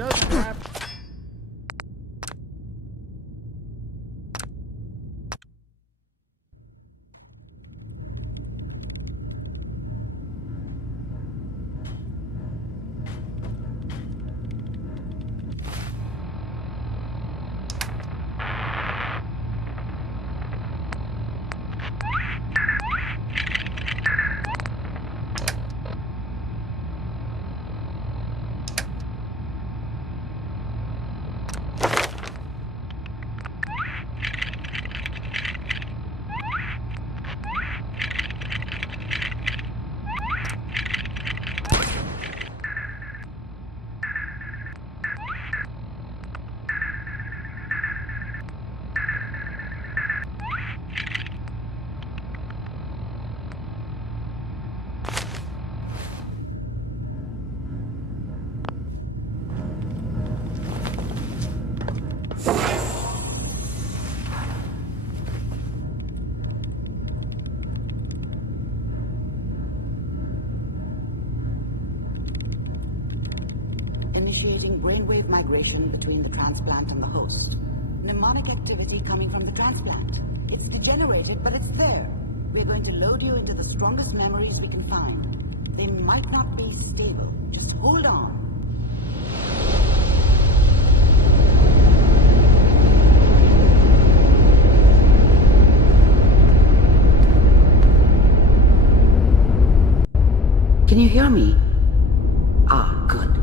doesn't happen. Initiating brainwave migration between the transplant and the host. Mnemonic activity coming from the transplant. It's degenerated, but it's there. We're going to load you into the strongest memories we can find. They might not be stable. Just hold on. Can you hear me? Ah, good.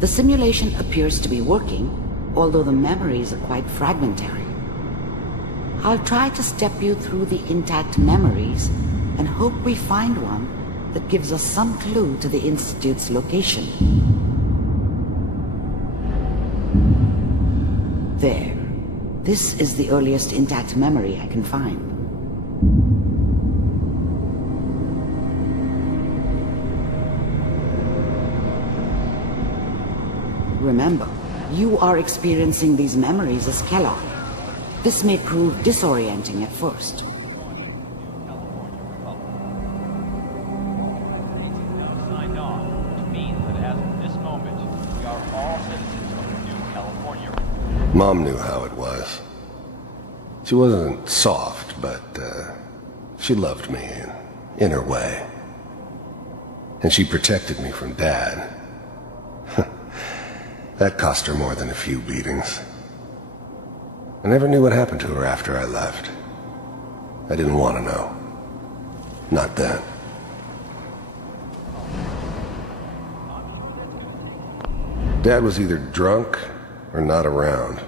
The simulation appears to be working, although the memories are quite fragmentary. I'll try to step you through the intact memories and hope we find one that gives us some clue to the Institute's location. There. This is the earliest intact memory I can find. Remember, you are experiencing these memories as Kellogg. This may prove disorienting at first. Signed on, which means that as of this moment, we are all citizens of the new California. Mom knew how it was. She wasn't soft, but she loved me in her way. And she protected me from Dad. That cost her more than a few beatings. I never knew what happened to her after I left. I didn't want to know. Not then. Dad was either drunk or not around.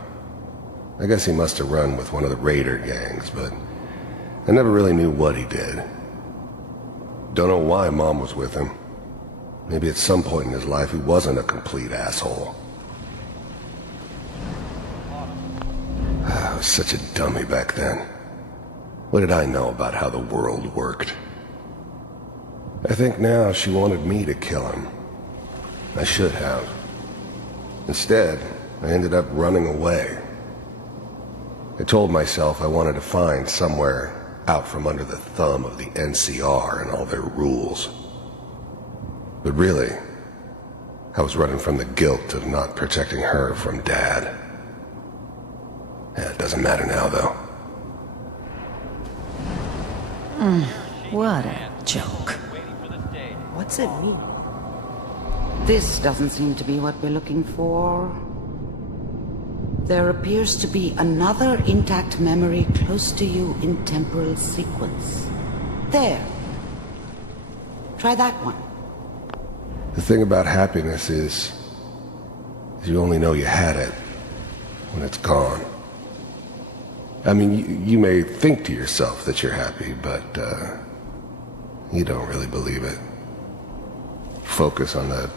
I guess he must have run with one of the raider gangs, but I never really knew what he did. Don't know why Mom was with him. Maybe at some point in his life he wasn't a complete asshole. I was such a dummy back then. What did I know about how the world worked? I think now she wanted me to kill him. I should have. Instead, I ended up running away. I told myself I wanted to find somewhere out from under the thumb of the NCR and all their rules. But really, I was running from the guilt of not protecting her from Dad. Yeah, it doesn't matter now, though. What a joke. What's it mean? This doesn't seem to be what we're looking for. There appears to be another intact memory close to you in temporal sequence. There. Try that one. The thing about happiness is you only know you had it when it's gone. I mean, you may think to yourself that you're happy, but you don't really believe it. Focus on the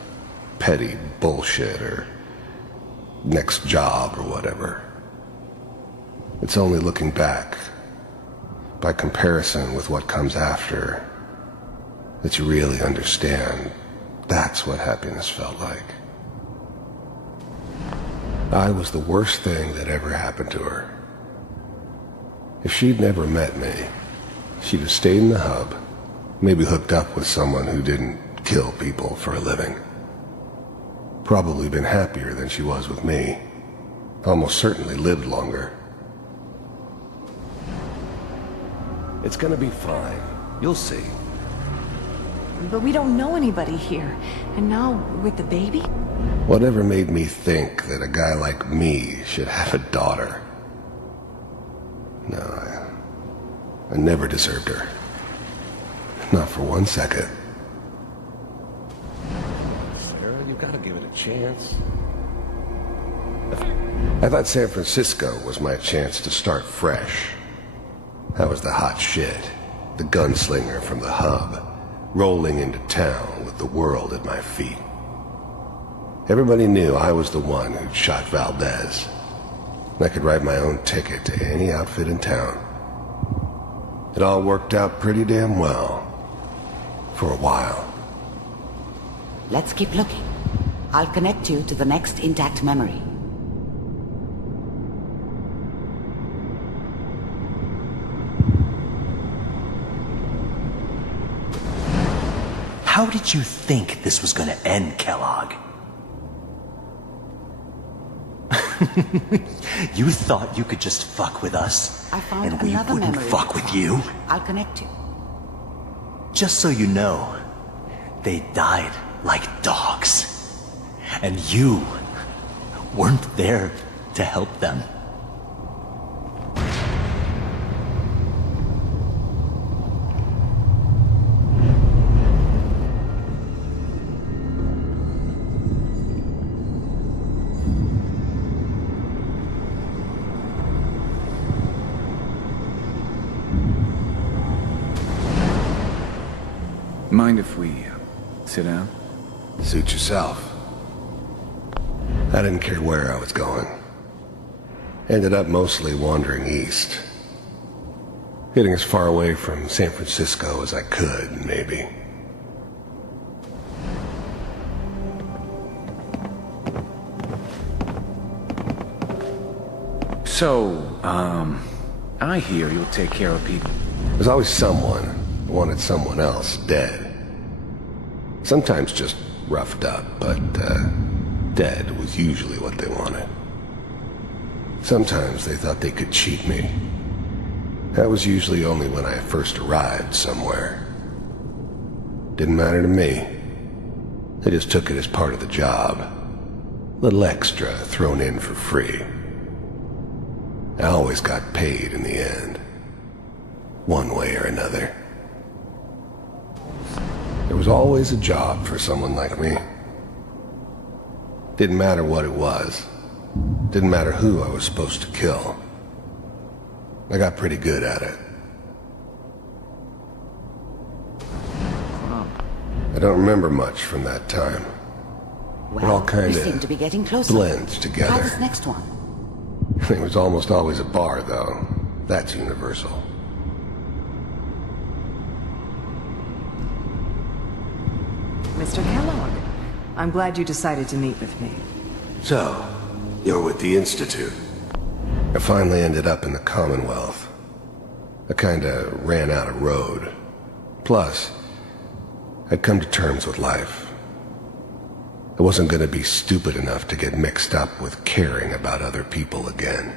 petty bullshit or next job or whatever. It's only looking back, by comparison with what comes after, that you really understand that's what happiness felt like. I was the worst thing that ever happened to her. If she'd never met me, she'd have stayed in the hub, maybe hooked up with someone who didn't kill people for a living. Probably been happier than she was with me. Almost certainly lived longer. It's gonna be fine. You'll see. But we don't know anybody here. And now, with the baby? Whatever made me think that a guy like me should have a daughter? No, I never deserved her. Not for 1 second. Sarah, you've got to give it a chance. I thought San Francisco was my chance to start fresh. I was the hot shit, the gunslinger from the hub, rolling into town with the world at my feet. Everybody knew I was the one who'd shot Valdez. I could write my own ticket to any outfit in town. It all worked out pretty damn well. For a while. Let's keep looking. I'll connect you to the next intact memory. How did you think this was gonna end, Kellogg? You thought you could just fuck with us, I found and we another wouldn't memory. fuck with you? I'll connect you. Just so you know, they died like dogs. And you weren't there to help them. Mind if we sit down? Suit yourself. I didn't care where I was going. Ended up mostly wandering east. Getting as far away from San Francisco as I could, maybe. So, I hear you'll take care of people. There's always someone who wanted someone else dead. Sometimes just roughed up, but dead was usually what they wanted. Sometimes they thought they could cheat me. That was usually only when I first arrived somewhere. Didn't matter to me. They just took it as part of the job. Little extra thrown in for free. I always got paid in the end. One way or another. There was always a job for someone like me. Didn't matter what it was. Didn't matter who I was supposed to kill. I got pretty good at it. I don't remember much from that time. Well, It all kind we seem to be getting of closer. blends Try together. this next one. It was almost always a bar, though. That's universal. Mr. Kellogg, I'm glad you decided to meet with me. So, you're with the Institute. I finally ended up in the Commonwealth. I kinda ran out of road. Plus, I'd come to terms with life. I wasn't gonna be stupid enough to get mixed up with caring about other people again.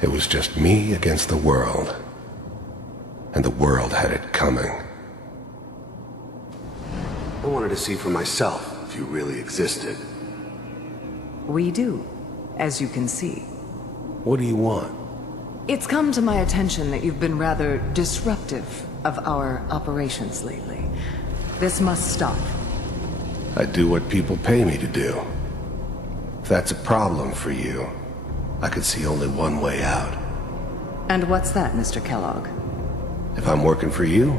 It was just me against the world. And the world had it coming. I wanted to see for myself if you really existed. We do, as you can see. What do you want? It's come to my attention that you've been rather disruptive of our operations lately. This must stop. I do what people pay me to do. If that's a problem for you, I could see only one way out. And what's that, Mr. Kellogg? If I'm working for you,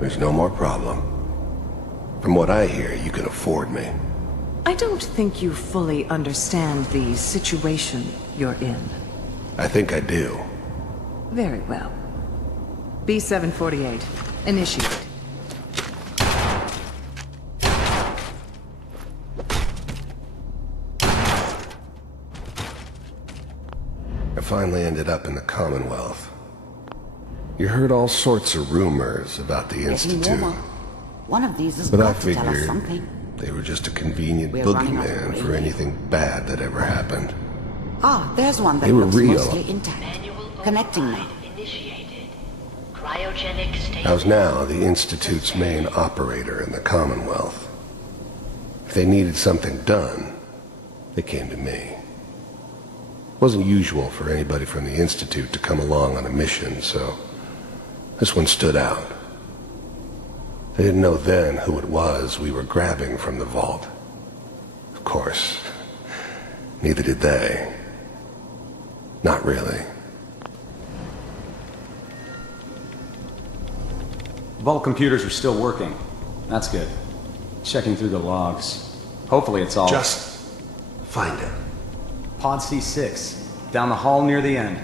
there's no more problem. From what I hear, you can afford me. I don't think you fully understand the situation you're in. I think I do. Very well. B-748, initiate. I finally ended up in the Commonwealth. You heard all sorts of rumors about the Getting Institute. warmer. One of these has But I got to tell us figured something. They were just a convenient We're running out of boogeyman for radio. anything bad that ever happened. Ah, there's one that They were looks real. mostly intact. Connecting now. Initiated. Cryogenic state. I was now the Institute's main operator in the Commonwealth. If they needed something done, they came to me. It wasn't usual for anybody from the Institute to come along on a mission, so this one stood out. They didn't know then who it was we were grabbing from the vault. Of course, neither did they. Not really. Vault computers are still working. That's good. Checking through the logs. Hopefully it's all... Just find it. Pod C6. Down the hall near the end.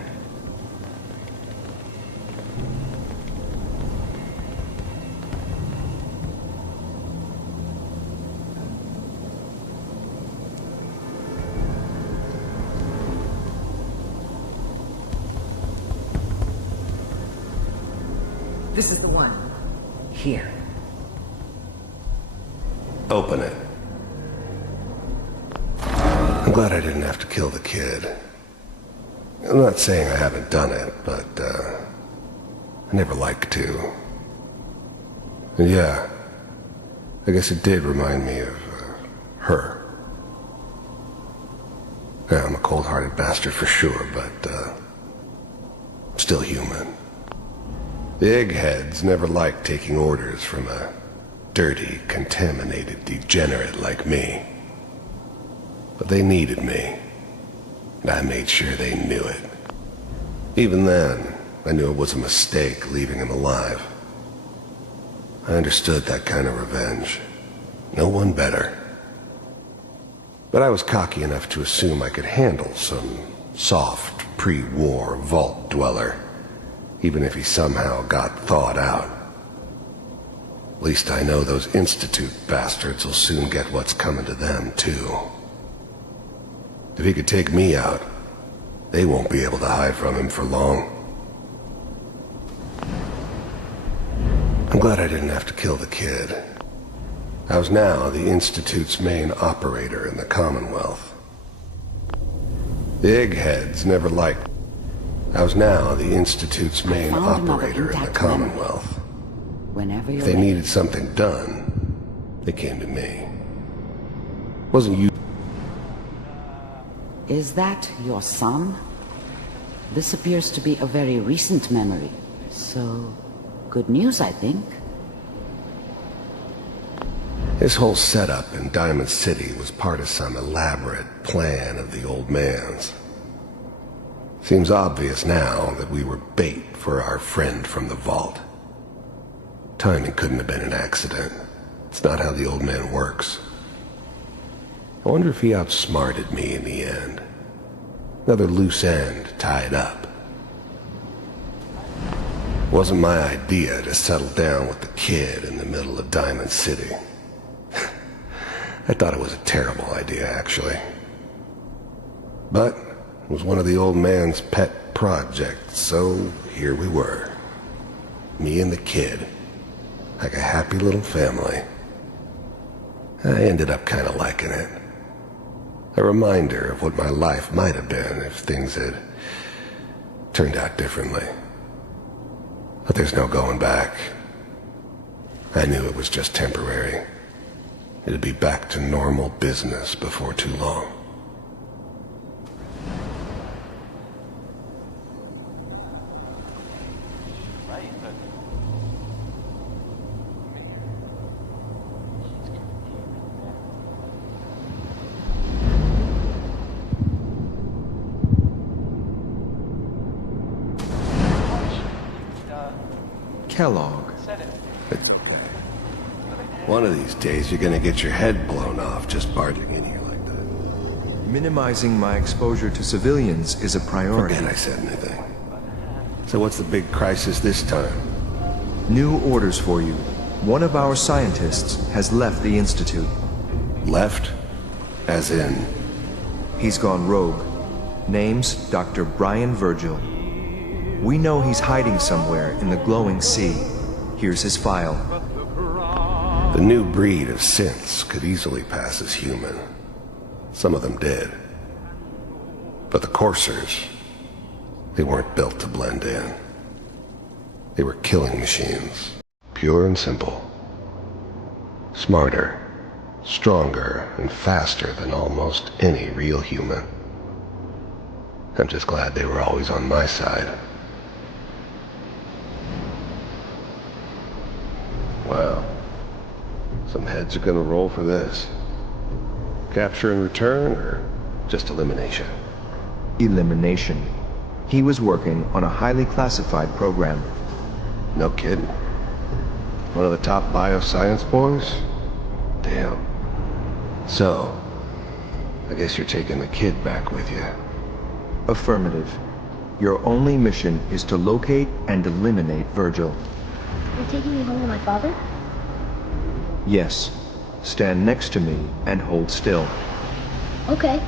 This is the one. Here. Open it. I'm glad I didn't have to kill the kid. I'm not saying I haven't done it, but, I never like to. And yeah, I guess it did remind me of, her. Yeah, I'm a cold-hearted bastard for sure, but, still human. The eggheads never liked taking orders from a dirty, contaminated degenerate like me. But they needed me, and I made sure they knew it. Even then, I knew it was a mistake leaving him alive. I understood that kind of revenge. No one better. But I was cocky enough to assume I could handle some soft, pre-war vault dweller, even if he somehow got thawed out. At least I know those Institute bastards will soon get what's coming to them, too. If he could take me out, they won't be able to hide from him for long. I'm glad I didn't have to kill the kid. I was now the Institute's main operator in the Commonwealth. The eggheads never liked... I was now the Institute's main found another operator in the intact Commonwealth. Whenever you're If they ready. needed something done, they came to me. Wasn't you... Is that your son? This appears to be a very recent memory. So, good news, I think. This whole setup in Diamond City was part of some elaborate plan of the old man's. Seems obvious now that we were bait for our friend from the vault. Timing couldn't have been an accident. It's not how the old man works. I wonder if he outsmarted me in the end. Another loose end tied up. It wasn't my idea to settle down with the kid in the middle of Diamond City. I thought it was a terrible idea, actually. But it was one of the old man's pet projects, so here we were. Me and the kid. Like a happy little family. I ended up kind of liking it. A reminder of what my life might have been if things had turned out differently. But there's no going back. I knew it was just temporary. It'd be back to normal business before too long. Right, but... Kellogg. One of these days you're gonna get your head blown off just barging in here like that. Minimizing my exposure to civilians is a priority. Forget I said anything. So what's the big crisis this time? New orders for you. One of our scientists has left the Institute. Left? As in... He's gone rogue. Name's Dr. Brian Virgil. We know he's hiding somewhere in the glowing sea. Here's his file. The new breed of synths could easily pass as human. Some of them did. But the coursers, they weren't built to blend in. They were killing machines. Pure and simple. Smarter, stronger, and faster than almost any real human. I'm just glad they were always on my side. Wow. Some heads are gonna roll for this. Capture and return, or just elimination? Elimination. He was working on a highly classified program. No kidding. One of the top bioscience boys? Damn. So, I guess you're taking the kid back with you. Affirmative. Your only mission is to locate and eliminate Virgil. You're taking me home to my father? Yes. Stand next to me and hold still. Okay.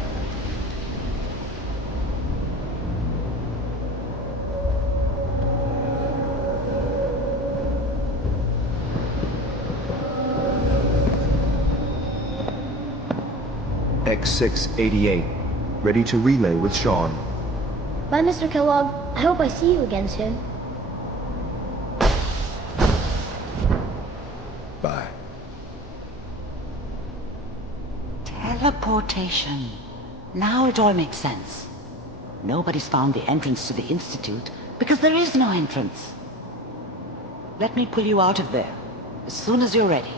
X688. Ready to relay with Sean. Bye, Mr. Kellogg. I hope I see you again soon. Bye. Teleportation. Now it all makes sense. Nobody's found the entrance to the Institute because there is no entrance. Let me pull you out of there as soon as you're ready.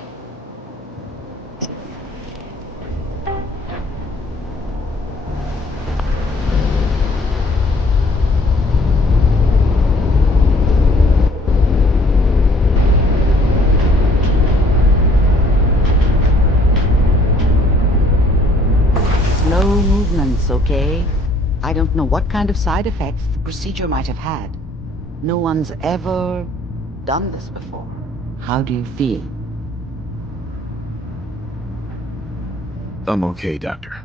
Slow movements, okay? I don't know what kind of side effects the procedure might have had. No one's ever done this before. How do you feel? I'm okay, Doctor.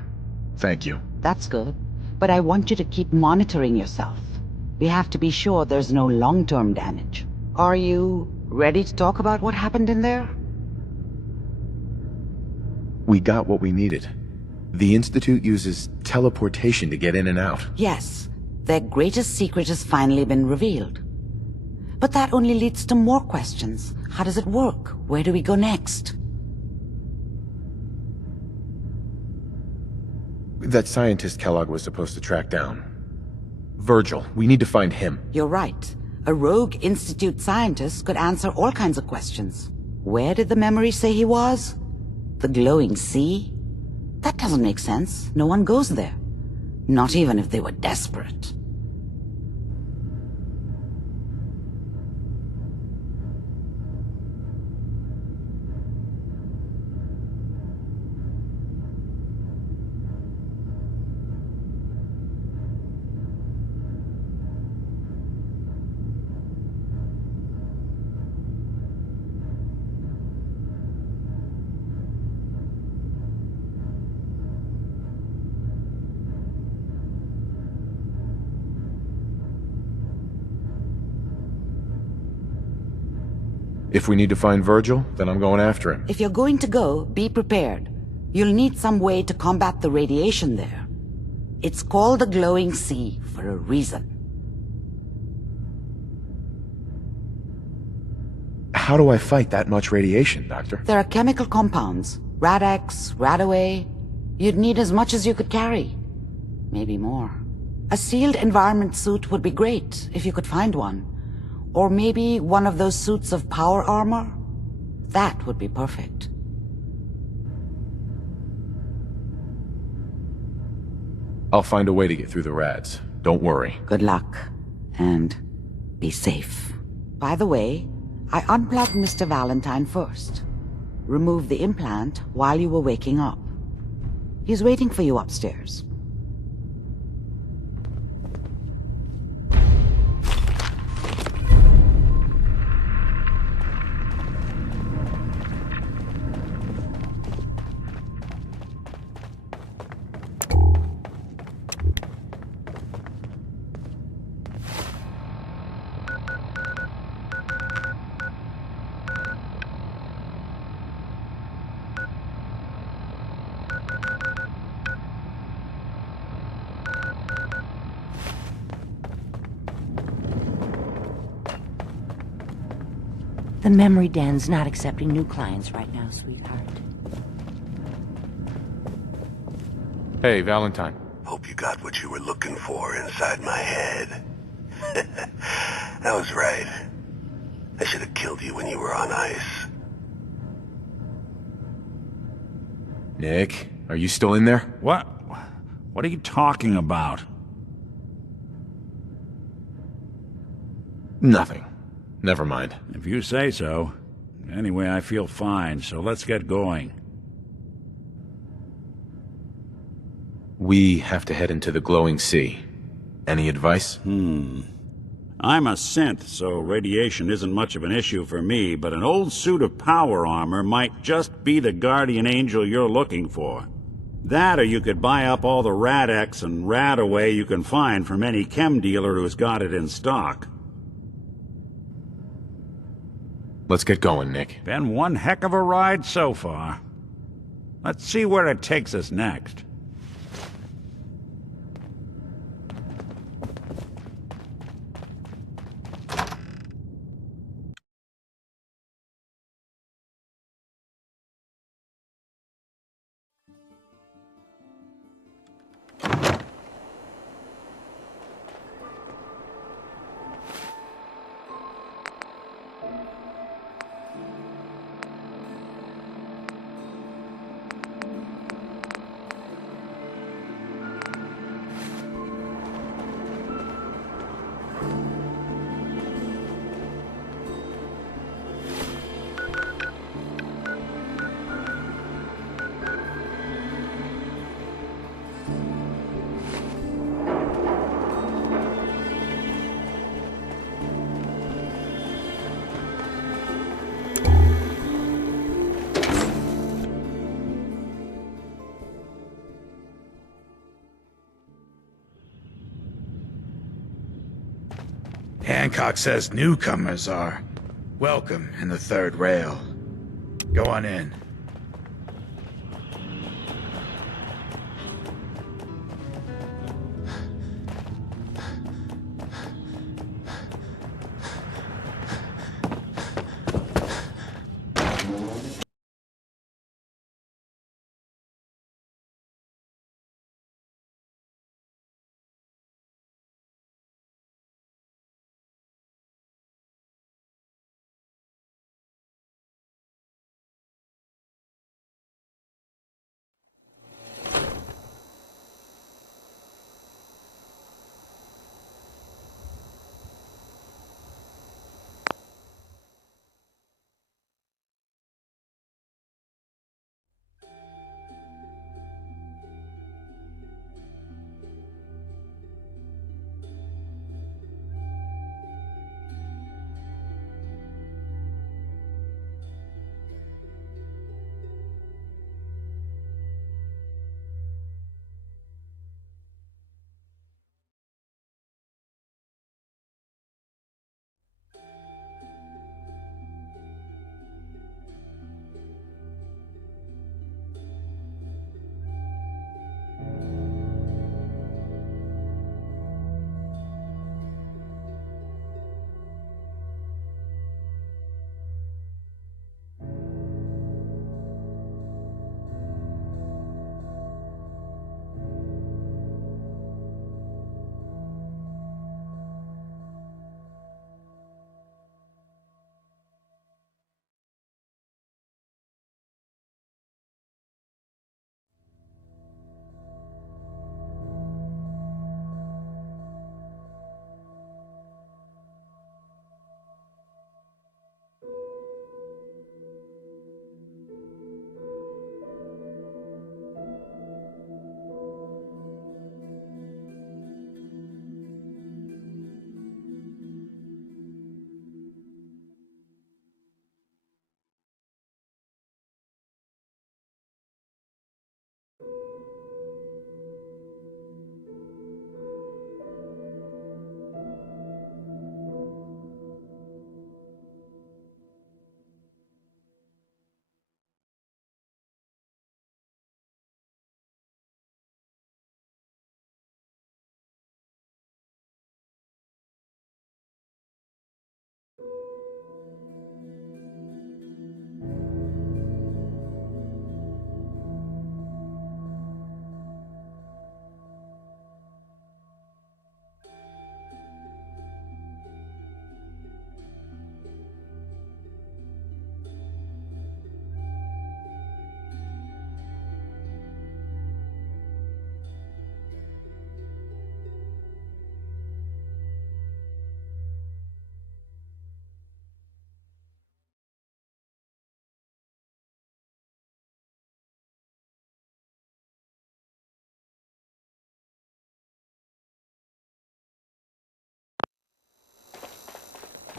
Thank you. That's good. But I want you to keep monitoring yourself. We have to be sure there's no long-term damage. Are you ready to talk about what happened in there? We got what we needed. The Institute uses teleportation to get in and out. Yes. Their greatest secret has finally been revealed. But that only leads to more questions. How does it work? Where do we go next? That scientist Kellogg was supposed to track down. Virgil, we need to find him. You're right. A rogue Institute scientist could answer all kinds of questions. Where did the memory say he was? The glowing sea? That doesn't make sense. No one goes there. Not even if they were desperate. If we need to find Virgil, then I'm going after him. If you're going to go, be prepared. You'll need some way to combat the radiation there. It's called the glowing sea for a reason. How do I fight that much radiation, Doctor? There are chemical compounds. Rad-X, Radaway. You'd need as much as you could carry. Maybe more. A sealed environment suit would be great, if you could find one. Or maybe one of those suits of power armor? That would be perfect. I'll find a way to get through the rads. Don't worry. Good luck. And be safe. By the way, I unplugged Mr. Valentine first. Removed the implant while you were waking up. He's waiting for you upstairs. memory den's not accepting new clients right now, sweetheart. Hey, Valentine. Hope you got what you were looking for inside my head. I was right. I should have killed you when you were on ice. Nick, are you still in there? What? What are you talking about? Nothing. Never mind. If you say so. Anyway, I feel fine, so let's get going. We have to head into the glowing sea. Any advice? I'm a synth, so radiation isn't much of an issue for me, but an old suit of power armor might just be the guardian angel you're looking for. That, or you could buy up all the Rad-X and Rad-Away you can find from any chem dealer who's got it in stock. Let's get going, Nick. Been one heck of a ride so far. Let's see where it takes us next. Hancock says newcomers are welcome in the third rail. Go on in.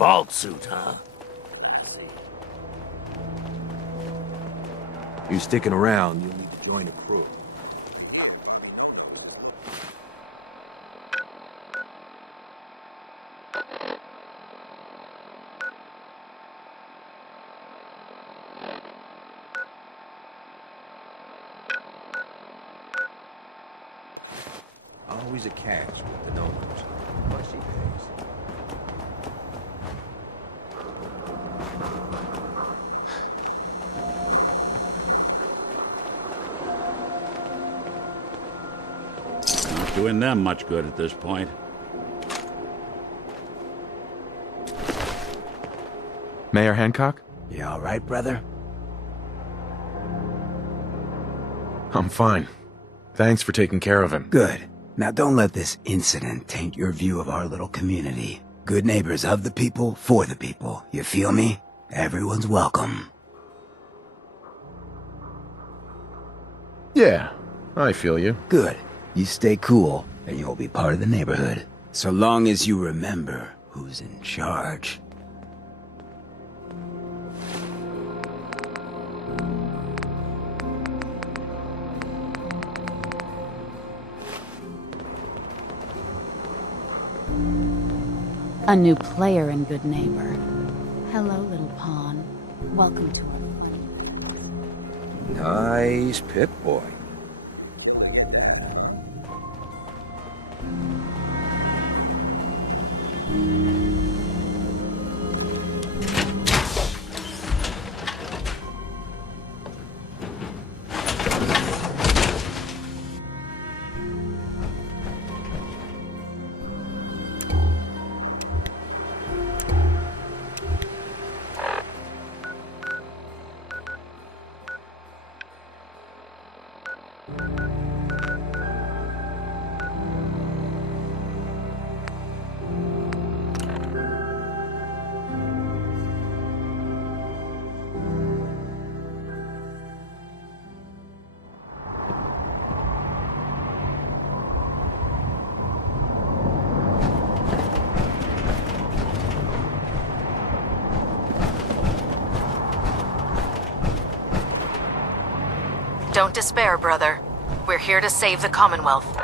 Bald suit, huh? You sticking around, you'll need to join the crew. Always a catch with the no-nos. Plus she pays. Not doing them much good at this point. Mayor Hancock? You all right, brother? I'm fine. Thanks for taking care of him. Good. Now don't let this incident taint your view of our little community. Good neighbors of the people, for the people. You feel me? Everyone's welcome. Yeah, I feel you. Good. You stay cool, and you'll be part of the neighborhood. So long as you remember who's in charge. A new player and good neighbor. Hello, little pawn. Welcome to it. Nice pit boy. Don't despair, brother. We're here to save the Commonwealth.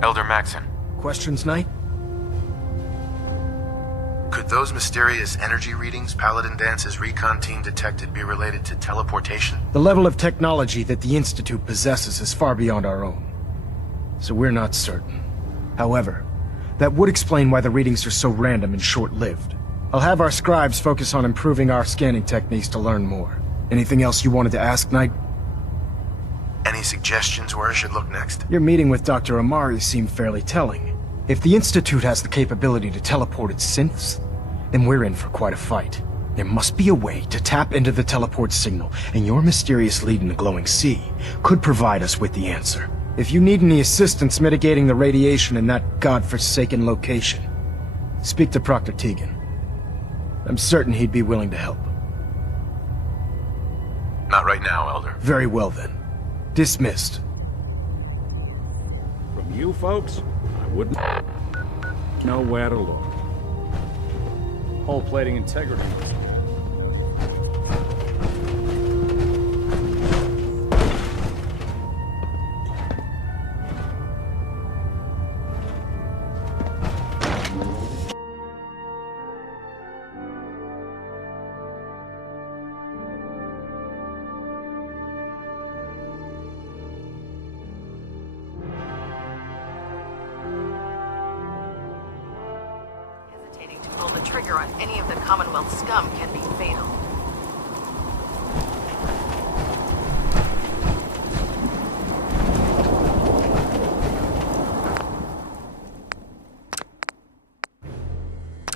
Elder Maxon. Questions, Knight? Could those mysterious energy readings Paladin Dance's recon team detected be related to teleportation? The level of technology that the Institute possesses is far beyond our own, so we're not certain. However, that would explain why the readings are so random and short-lived. I'll have our scribes focus on improving our scanning techniques to learn more. Anything else you wanted to ask, Knight? Any suggestions where I should look next? Your meeting with Dr. Amari seemed fairly telling. If the Institute has the capability to teleport its synths, then we're in for quite a fight. There must be a way to tap into the teleport signal, and your mysterious lead in the glowing sea could provide us with the answer. If you need any assistance mitigating the radiation in that godforsaken location, speak to Proctor Tegan. I'm certain he'd be willing to help. Not right now, Elder. Very well then. Dismissed. From you folks, I wouldn't know where to look. Hull plating integrity. Hesitating to pull the trigger on any of the Commonwealth scum can be fatal.